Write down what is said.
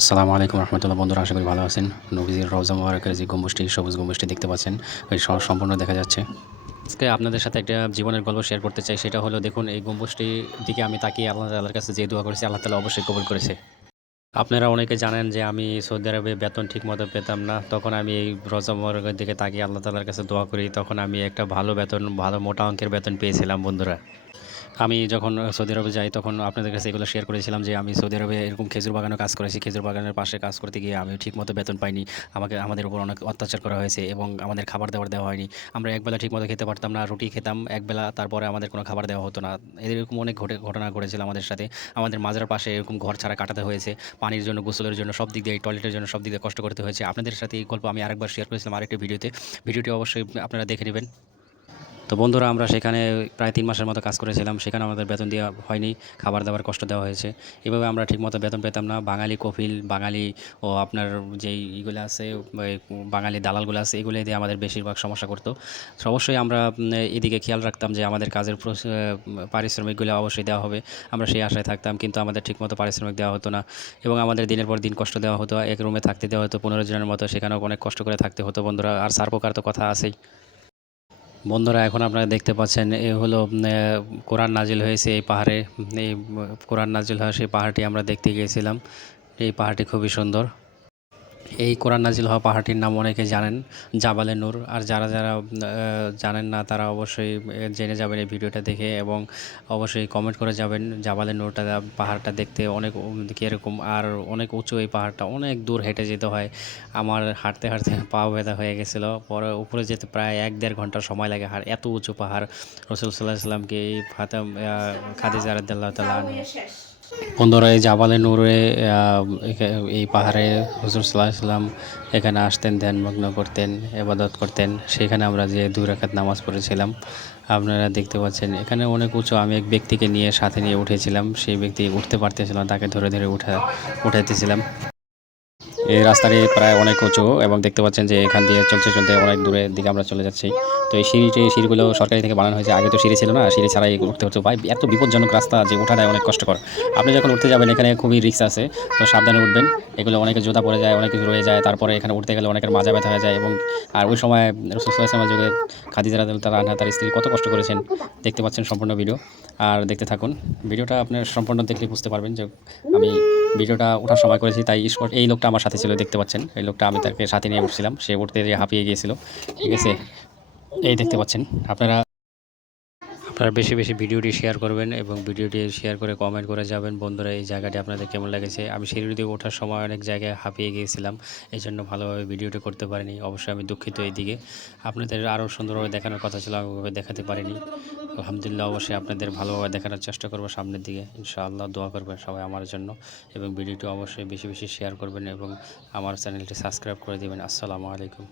আসসালামু আলাইকুম রহমতুল্লাহ। বন্ধুরা, আশা করি ভালো আছেন। নবীজির রওজা মোবারকের যে গম্বুজটি, সবুজ গম্বুজটি দেখতে পাচ্ছেন, ওই সম্পূর্ণ দেখা যাচ্ছে। আজকে আপনাদের সাথে একটা জীবনের গল্প শেয়ার করতে চাই। সেটা হলো, দেখুন, এই গম্বুজটির দিকে আমি তাকিয়ে আল্লাহ তাল্লার কাছে যে দোয়া করেছি, আল্লাহ তালা অবশ্যই কবুল করেছে। আপনারা অনেকে জানেন যে আমি সৌদি আরবে বেতন ঠিক মতো পেতাম না। তখন আমি এই রজা মোবারকের দিকে তাকিয়ে আল্লাহ তালার কাছে দোয়া করি। তখন আমি একটা ভালো বেতন, ভালো মোটা অঙ্কের বেতন পেয়েছিলাম, বন্ধুরা। আমি যখন সৌদি আরবে যাই, তখন আপনাদের কাছে এগুলো শেয়ার করেছিলাম যে আমি সৌদি আরবে এরকম খেজুর বাগানে কাজ করেছি। খেজুর বাগানের পাশে কাজ করতে গিয়ে আমি ঠিকমতো বেতন পাইনি। আমাকে, আমাদের উপর অনেক অত্যাচার করা হয়েছে এবং আমাদের খাবার দাবার দেওয়া হয়নি। আমরা একবেলা ঠিকমতো খেতে পারতাম না, রুটি খেতাম একবেলা তারপরে আমাদের কোনো খাবার দেওয়া হতো না। এরকম অনেক ঘটে, ঘটনা ঘটেছিল আমাদের সাথে। আমাদের মাজার পাশে এরকম ঘর ছাড়া কাটাতে হয়েছে। পানির জন্য, গোসলের জন্য, সব দিক দিয়ে, টয়লেটের জন্য সব দিক দিয়ে কষ্ট করতে হয়েছে। আপনাদের সাথে এই গল্প আমি আরেকবার শেয়ার করেছিলাম আরেকটি ভিডিওতে। ভিডিওটি অবশ্যই আপনারা দেখে নেবেন। তো বন্ধুরা, আমরা সেখানে প্রায় তিন মাসের মতো কাজ করেছিলাম। সেখানে আমাদের বেতন দেওয়া হয়নি, খাবার দাবার কষ্ট দেওয়া হয়েছে। এভাবে আমরা ঠিকমতো বেতন পেতাম না। বাঙালি কফিল, বাঙালি ও আপনার যেই ইগুলো আছে বাঙালি দালালগুলো আছে এগুলো দিয়ে আমাদের বেশিরভাগ সমস্যা করতো। অবশ্যই আমরা এদিকে খেয়াল রাখতাম যে আমাদের কাজের পারিশ্রমিকগুলো অবশ্যই দেওয়া হবে। আমরা সেই আশায় থাকতাম, কিন্তু আমাদের ঠিকমতো পারিশ্রমিক দেওয়া হতো না এবং আমাদের দিনের পর দিন কষ্ট দেওয়া হতো। এক রুমে থাকতে দেওয়া হতো পনেরো জনের মতো, সেখানেও অনেক কষ্ট করে থাকতে হতো বন্ধুরা। আর সার প্রকার তো কথা আছেই। বন্ধুরা, এখন আপনারা দেখতে পাচ্ছেন এ হলো কোরআন নাজিল হয়েছে এই পাহাড়ে। এই কোরআন নাজিল হওয়া সেই পাহাড়টি আমরা দেখতে গিয়েছিলাম। এই পাহাড়টি খুবই সুন্দর। এই কোরআন নাজিল হওয়া পাহাড়টির নাম অনেকে জানেন জাবালে নূর। আর যারা যারা জানেন না তারা অবশ্যই জেনে যাবেন এই ভিডিওটা দেখে এবং অবশ্যই কমেন্ট করে যাবেন জাবালে নূরটা পাহাড়টা দেখতে অনেক কীরকম। আর অনেক উঁচু এই পাহাড়টা অনেক দূর হেঁটে যেতে হয়। আমার হাঁটতে হাঁটতে পা ব্যথা হয়ে গেছিল। পরে উপরে যেতে প্রায় এক দেড় ঘণ্টা সময় লাগে আর এত উঁচু পাহাড়। রসুল সাল্লাহ সাল্লামকে এই ফাতাম খাদিজা রাদ্দাল্লাহ তালা এই জাবালে নূরে এই পাহাড়ে হুজুর সাল্লাহ সাল্লাম এখানে আসতেন ধ্যানমগ্ন করতেন এবাদত করতেন। সেখানে আমরা যে দুই রাকাত নামাজ পড়েছিলাম, আপনারা দেখতে পাচ্ছেন, এখানে অনেক উঁচু আমি এক ব্যক্তিকে নিয়ে সাথে নিয়ে উঠেছিলাম। সেই ব্যক্তি উঠতে পারতেছিলাম তাকে ধরে ধরে উঠা, উঠাইতেছিলাম। এই রাস্তাটি প্রায় অনেক উঁচু এবং দেখতে পাচ্ছেন যে এখান দিয়ে চলতে চলতে অনেক দূরের দিকে আমরা চলে যাচ্ছি। তো এই সিঁড়িটি সিঁড়িগুলো সরকারি থেকে বানানো হয়েছে। আগে তো সিঁড়ি ছিল না সিঁড়ি ছাড়াই উঠতে হতো। ভাই, এত বিপজ্জনক রাস্তা যে ওঠাটাই অনেক কষ্টকর। আপনি যখন উঠতে যাবেন, এখানে খুবই রিক্স আছে। তো সাবধানে উঠবেন। এগুলো অনেকে জোতা পড়ে যায়, অনেক কিছু রয়ে যায়। তারপরে এখানে উঠতে গেলে অনেকের মাজা ব্যথা হয়ে যায় এবং আর ওই সময় রসুলামের যুগে খাদিজা রাদিয়াল্লাহু তাআলা আনহা, তার স্ত্রী কত কষ্ট করেছেন। দেখতে পাচ্ছেন সম্পূর্ণ ভিডিও। আর দেখতে থাকুন। ভিডিওটা আপনার সম্পূর্ণ দেখলে বুঝতে পারবেন যে আমি ভিডিওটা ওঠার সময় করেছি, তাই স্পট এই লোকটা আমার সাথে ছিল, দেখতে পাচ্ছেন। এই লোকটা আমি তাকে সাথে নিয়ে উঠছিলাম, সে উঠতে যে হাঁপিয়ে গিয়েছিল। ঠিক আছে? এই দেখতে পাচ্ছেন। আপনারা আপনারা বেশি বেশি ভিডিওটি শেয়ার করবেন এবং ভিডিওটি শেয়ার করে কমেন্ট করে যাবেন। বন্ধুরা, এই জায়গাটি আপনাদের কেমন লেগেছে? আমি সিঁড়ি দিয়ে ওঠার সময় অনেক জায়গায় হাঁপিয়ে গিয়েছিলাম এই জন্য ভালোভাবে ভিডিওটি করতে পারিনি। অবশ্যই আমি দুঃখিত এইদিকে আপনাদের আরও সুন্দরভাবে দেখানোর কথা ছিল, আমি দেখাতে পারিনি। আলহামদুলিল্লাহ, অবশ্যই আপনাদের ভালোভাবে দেখানোর চেষ্টা করব সামনের দিকে। ইনশাআল্লাহ, দোয়া করবেন সবাই আমার জন্য এবং ভিডিওটি অবশ্যই বেশি বেশি শেয়ার করবেন এবং আমার চ্যানেলটি সাবস্ক্রাইব করে দেবেন। আসসালামু আলাইকুম।